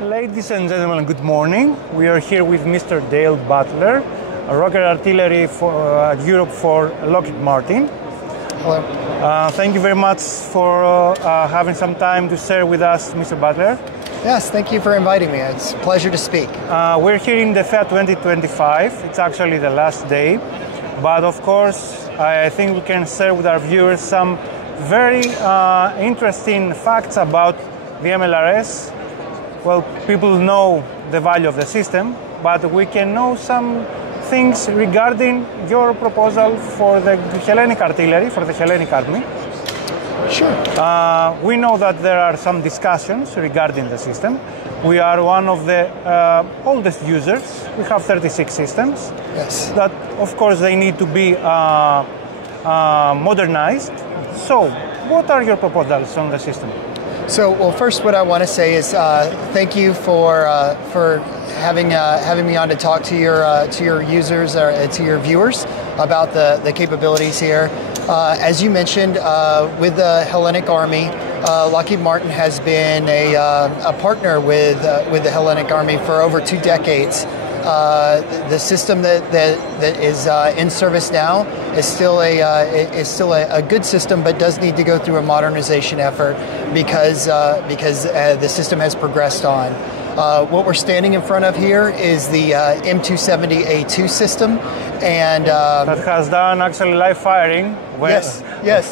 Ladies and gentlemen, good morning. We are here with Mr. Dale Butler, a rocket artillery for Europe for Lockheed Martin. Hello. Thank you very much for having some time to share with us, Mr. Butler. Yes, thank you for inviting me. It's a pleasure to speak. We're here in DEFEA 2025. It's actually the last day. But of course, I think we can share with our viewers some very interesting facts about the MLRS. Well, people know the value of the system, but we can know some things regarding your proposal for the Hellenic artillery, for the Hellenic army. Sure. We know that there are some discussions regarding the system. We are one of the oldest users. We have 36 systems. Yes. That, of course, they need to be modernized. So, what are your proposals on the system? So, well, first, what I want to say is thank you for having me on to talk to your users or to your viewers about the capabilities here. As you mentioned, with the Hellenic Army, Lockheed Martin has been a partner with the Hellenic Army for over 2 decades. The system that is in service now is still a good system, but does need to go through a modernization effort because the system has progressed on. What we're standing in front of here is the M270A2 system, and that has done actually live firing. Yes.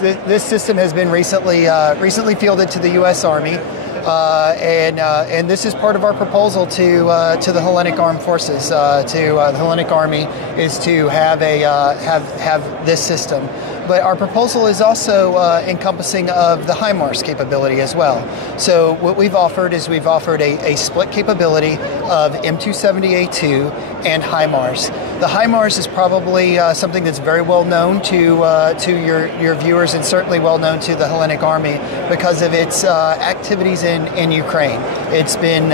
This system has been recently fielded to the U.S. Army. And this is part of our proposal to the Hellenic Armed Forces, to the Hellenic Army, is to have this system. But our proposal is also encompassing of the HIMARS capability as well. So what we've offered is a split capability of M270A2 and HIMARS. The HIMARS is probably something that's very well known to your viewers, and certainly well known to the Hellenic Army because of its activities in Ukraine. It's been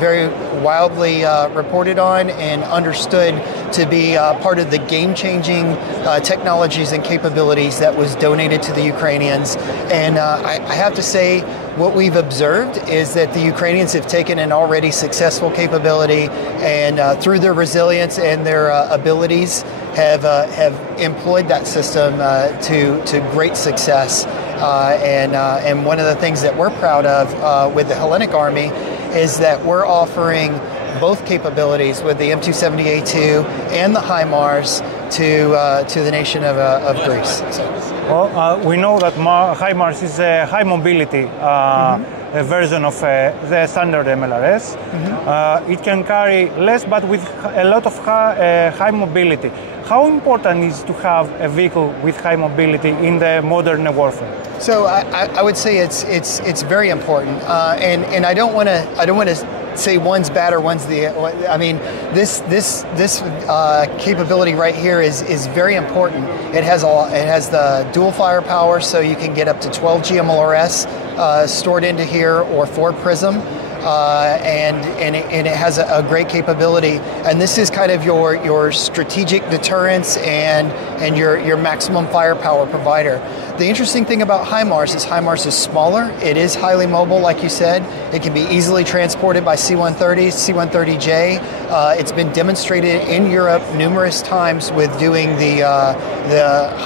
very wildly reported on and understood to be part of the game-changing technologies and capabilities that was donated to the Ukrainians. And I have to say, what we've observed is that the Ukrainians have taken an already successful capability and through their resilience and their abilities have employed that system to great success. And one of the things that we're proud of with the Hellenic Army is that we're offering both capabilities with the M270A2 and the HIMARS to the nation of Greece. So. Well, we know that HIMARS is a high mobility a version of the standard MLRS. It can carry less, but with a lot of high mobility. How important is to have a vehicle with high mobility in the modern warfare? So I would say it's very important, and I don't want to say one's bad or one's the. I mean, this capability right here is very important. It has the dual firepower, so you can get up to 12 MLRS stored into here, or 4 PrSM. And it has a great capability, and this is kind of your strategic deterrence and your maximum firepower provider. The interesting thing about HIMARS is smaller. It is highly mobile, like you said. It can be easily transported by C-130s, C-130J. It's been demonstrated in Europe numerous times with doing the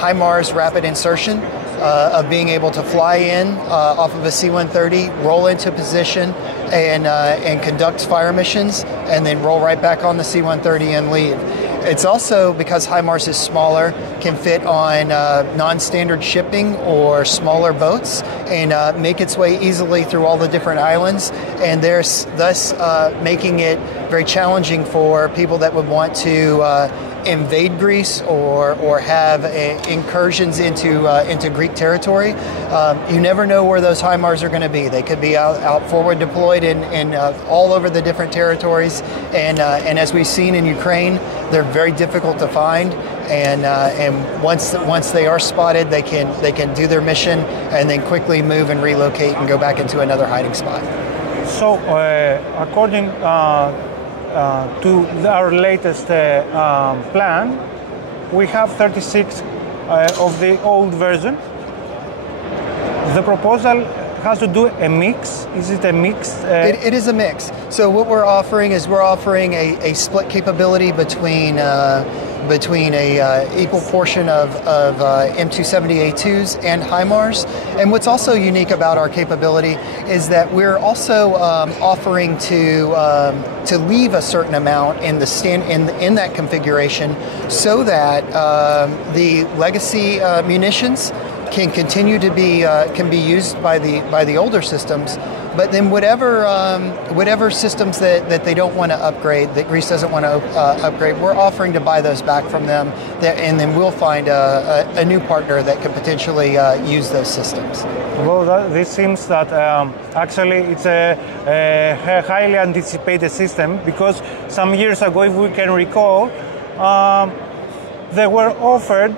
HIMARS rapid insertion. Of being able to fly in off of a C-130, roll into position, and conduct fire missions, and then roll right back on the C-130 and leave. It's also, because HIMARS is smaller, can fit on non-standard shipping or smaller boats and make its way easily through all the different islands, and thus making it very challenging for people that would want to invade Greece or have incursions into Greek territory. You never know where those HIMARS are going to be. They could be out forward deployed in all over the different territories, and as we've seen in Ukraine, they're very difficult to find. And once they are spotted, they can do their mission and then quickly move and relocate and go back into another hiding spot. So, according to our latest plan, we have 36 of the old version. The proposal has to do a mix. Is it a mix? It is a mix. So what we're offering is a split capability between a equal portion of M270A2s and HIMARS. And what's also unique about our capability is that we're also offering to leave a certain amount in that configuration so that the legacy munitions can continue to be used by the older systems, but then whatever systems that they don't want to upgrade, that Greece doesn't want to upgrade, we're offering to buy those back from them, and then we'll find a new partner that can potentially use those systems. Well, this seems that actually it's a highly anticipated system, because some years ago, if we can recall, they were offered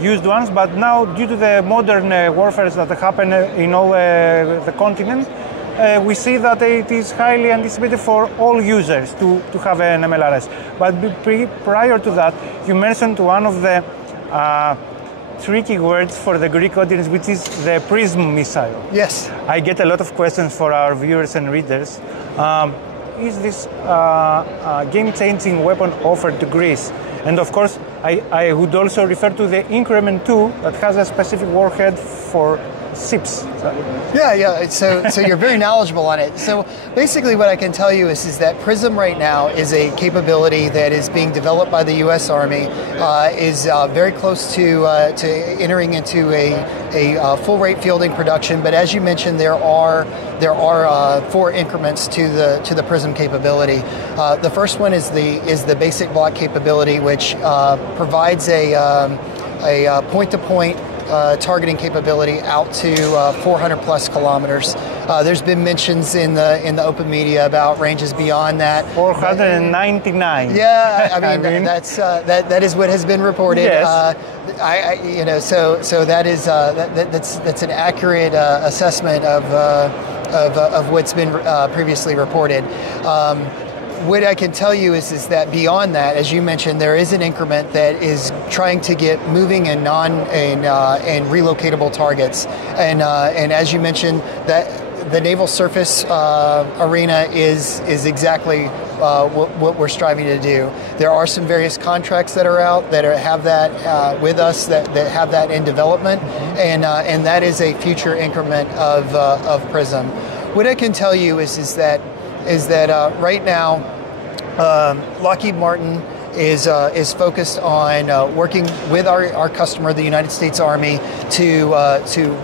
used ones, but now due to the modern warfare that happen in all the continent, we see that it is highly anticipated for all users to have an MLRS. But prior to that, you mentioned one of the tricky words for the Greek audience, which is the PrSM missile. Yes. I get a lot of questions for our viewers and readers. Is this game-changing weapon offered to Greece? And of course, I would also refer to the Increment 2 that has a specific warhead for ships. Yeah. So you're very knowledgeable on it. So basically what I can tell you is that PrSM right now is a capability that is being developed by the U.S. Army, is very close to entering into a full rate fielding production. But as you mentioned, there are 4 increments to the PrSM capability. The first one is the basic block capability, which provides a point-to-point targeting capability out to 400 plus kilometers. There's been mentions in the open media about ranges beyond that. 499. Yeah, I mean that is what has been reported. Yes. So that's an accurate assessment of what's been previously reported. What I can tell you is that beyond that, as you mentioned, there is an increment that is trying to get moving and and relocatable targets, and as you mentioned, that the naval surface arena is exactly what we're striving to do. There are some various contracts that are out that have that with us that have that in development, and that is a future increment of PrSM. What I can tell you is that right now, Lockheed Martin is focused on working with our customer, the United States Army, to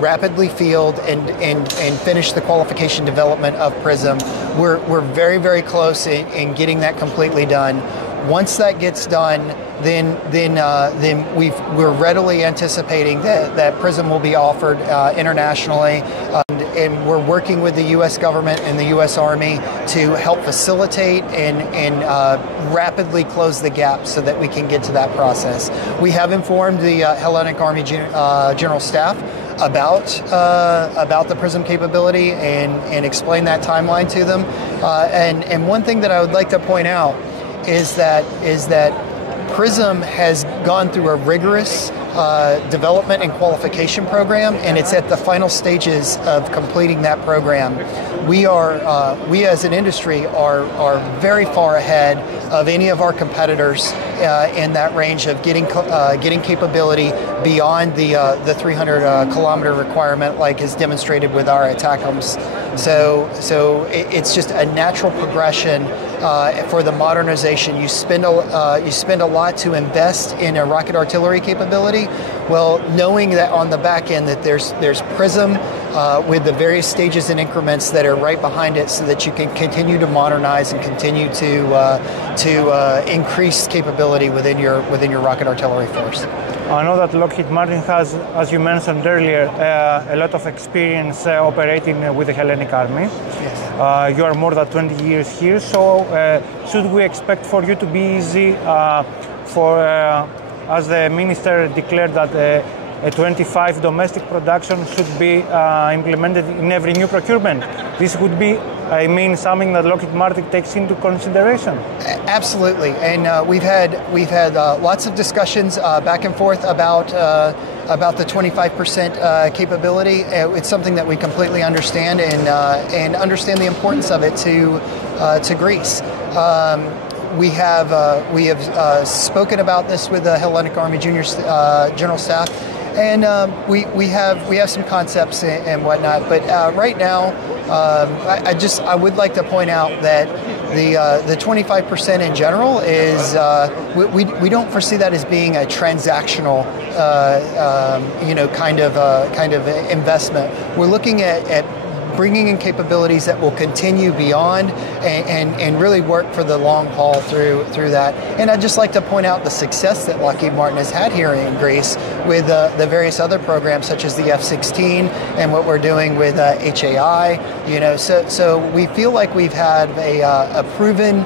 rapidly field and finish the qualification development of PrSM. We're very, very close in getting that completely done. Once that gets done, then we're readily anticipating that PrSM will be offered internationally. And we're working with the U.S. government and the U.S. Army to help facilitate and rapidly close the gap so that we can get to that process. We have informed the Hellenic Army General Staff about the PrSM capability and explain that timeline to them. And one thing that I would like to point out is that PrSM has gone through a rigorous development and qualification program, and it's at the final stages of completing that program. We as an industry are very far ahead of any of our competitors in that range of getting capability beyond the 300 kilometer requirement, like is demonstrated with our ATACMS. So it's just a natural progression for the modernization. You spend a lot to invest in a rocket artillery capability. Well, knowing that on the back end that there's PrSM with the various stages and increments that are right behind it, so that you can continue to modernize and continue to increase capability within your rocket artillery force. I know that Lockheed Martin has, as you mentioned earlier, a lot of experience operating with the Hellenic Army. Yes. You are more than 20 years here, so should we expect for you to be easy as the minister declared that a 25 domestic production should be implemented in every new procurement? This would be, something that Lockheed Martin takes into consideration. Absolutely, and we've had lots of discussions back and forth about about the 25% capability. It's something that we completely understand and understand the importance of it to Greece. We have spoken about this with the Hellenic Army Junior General Staff, and we have some concepts and whatnot. But right now, I would like to point out that the 25% in general is we don't foresee that as being a transactional kind of investment. We're looking at bringing in capabilities that will continue beyond and really work for the long haul through that. And I'd just like to point out the success that Lockheed Martin has had here in Greece with the various other programs such as the F-16 and what we're doing with HAI. So we feel like we've had a proven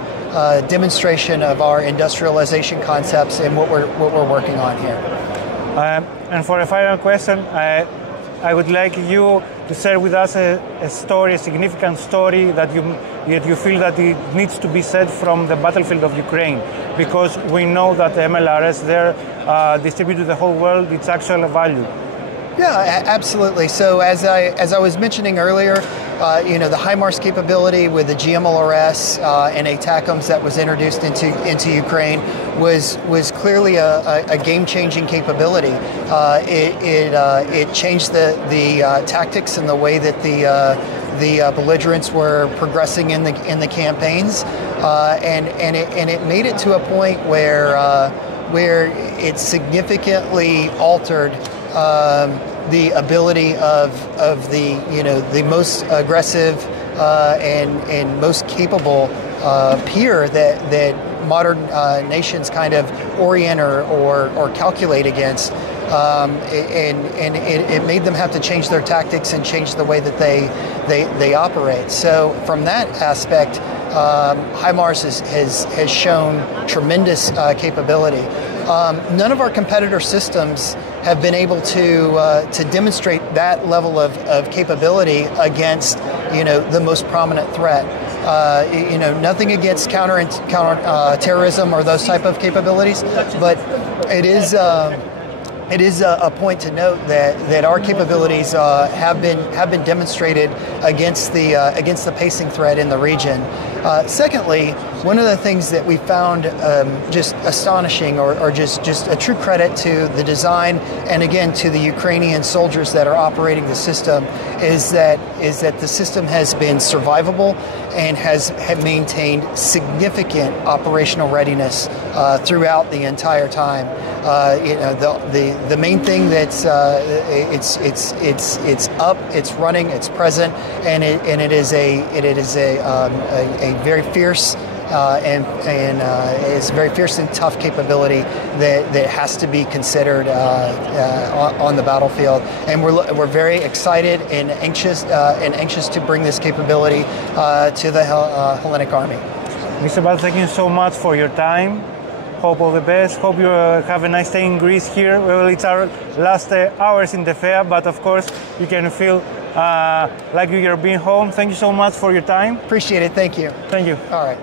demonstration of our industrialization concepts and what we're working on here. And for a final question, I would like you to share with us a story, a significant story that you feel that it needs to be said from the battlefield of Ukraine, because we know that the MLRS there distributed to the whole world its actual value. Yeah, absolutely. So as I was mentioning earlier, the HIMARS capability with the GMLRS and ATACMS that was introduced into Ukraine was clearly a game-changing capability. It changed the tactics and the way that the belligerents were progressing in the campaigns, and it made it to a point where it significantly altered the ability of the most aggressive and most capable peer that modern nations kind of orient or calculate against. And it made them have to change their tactics and change the way that they operate. So from that aspect, HIMARS has shown tremendous capability. None of our competitor systems have been able to demonstrate that level of capability against the most prominent threat. Nothing against counter terrorism or those type of capabilities, but it is a point to note that our capabilities have been demonstrated against the pacing threat in the region. Secondly, one of the things that we found just astonishing or just a true credit to the design and again to the Ukrainian soldiers that are operating the system is that the system has been survivable and have maintained significant operational readiness throughout the entire time. The main thing that's it's up, it's running, it's present, and it is a very fierce and it's a very fierce and tough capability that has to be considered on the battlefield. And we're very excited and anxious to bring this capability to the Hellenic Army. Mr. Butler, thank you so much for your time. Hope all the best. Hope you have a nice day in Greece here. Well, it's our last hours in DEFEA, but of course you can feel like you're being home. Thank you so much for your time. Appreciate it. Thank you. Thank you. All right.